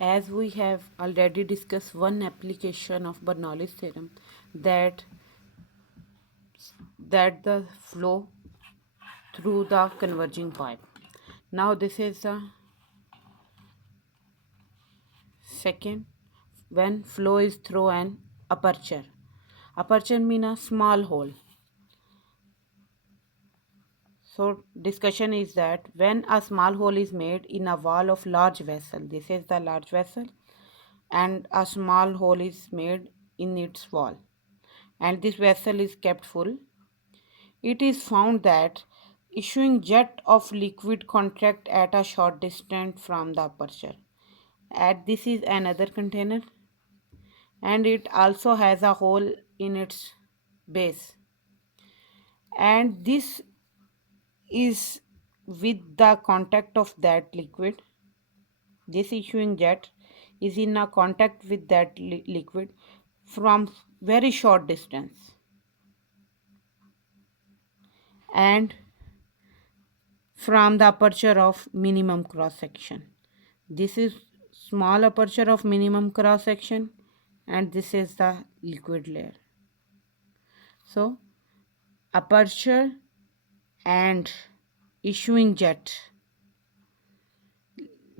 As we have already discussed one application of Bernoulli's theorem, that the flow through the converging pipe. Now this is the second, when flow is through an aperture. Aperture mean a small hole. So discussion is that when a small hole is made in a wall of large vessel, this is the large vessel, and a small hole is made in its wall, and this vessel is kept full, it is found that issuing jet of liquid contract at a short distance from the aperture. And this is another container, and it also has a hole in its base. And this is with the contact of that liquid. This issuing jet is in a contact with that liquid from very short distance, and from the aperture of minimum cross section. This is small aperture of minimum cross section, and this is the liquid layer. So aperture and issuing jet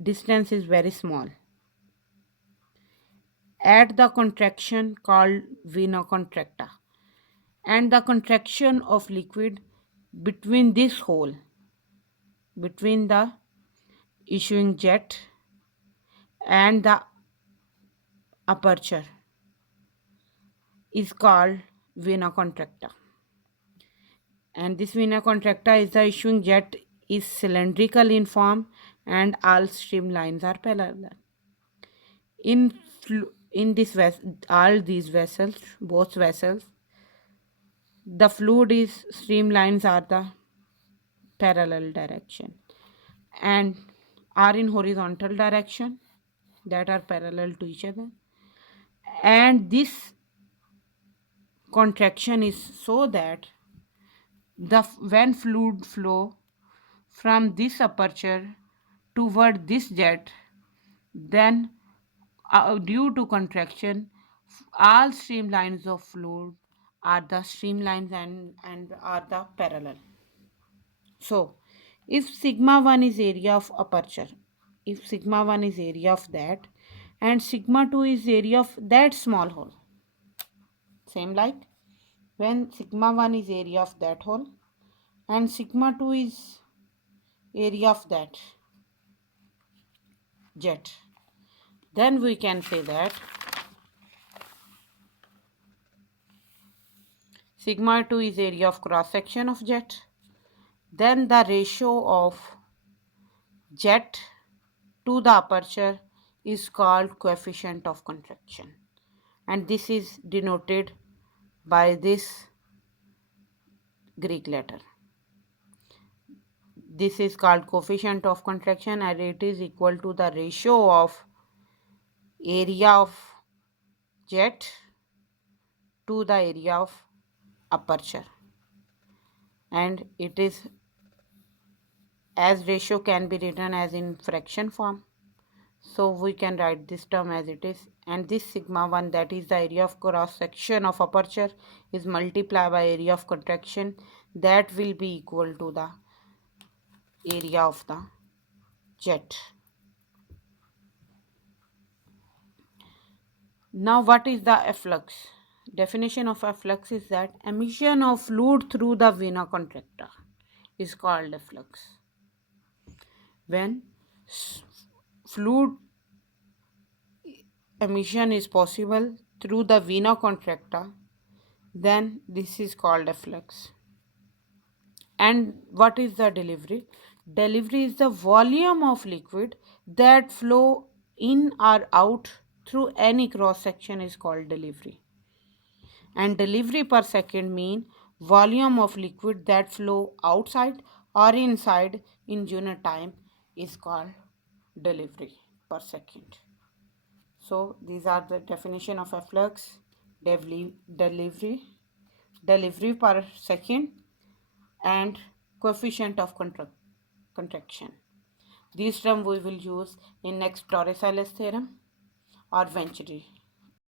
distance is very small. At the contraction called vena contracta, and the contraction of liquid between this hole, between the issuing jet and the aperture, is called vena contracta. And this vena contracta is the issuing jet is cylindrical in form, and all streamlines are parallel. In this all these vessels, both vessels, the fluid is streamlines are the parallel direction and are in horizontal direction, that are parallel to each other. And this contraction is so that the when fluid flow from this aperture toward this jet, then due to contraction, all streamlines of fluid are the streamlines and are the parallel. So if sigma 1 is area of aperture, if sigma 1 is area of that, and sigma 2 is area of that small hole, same like when sigma 1 is area of that hole and sigma 2 is area of that jet, then we can say that sigma 2 is area of cross section of jet. Then the ratio of jet to the aperture is called coefficient of contraction, and this is denoted by this Greek letter. This is called coefficient of contraction, and it is equal to the ratio of area of jet to the area of aperture, and it is, as ratio can be written as in fraction form, so we can write this term as it is, and this sigma 1, that is the area of cross section of aperture, is multiplied by area of contraction, that will be equal to the area of the jet. Now what is the efflux? Definition of efflux is that emission of fluid through the vena contracta is called efflux. When fluid emission is possible through the vena contracta, then this is called efflux. And what is the delivery? Delivery is the volume of liquid that flow in or out through any cross section is called delivery. And delivery per second mean volume of liquid that flow outside or inside in unit time is called delivery per second. So these are the definition of efflux, delivery, delivery per second, and coefficient of contraction. These terms we will use in next Torricelli's theorem or Venturi.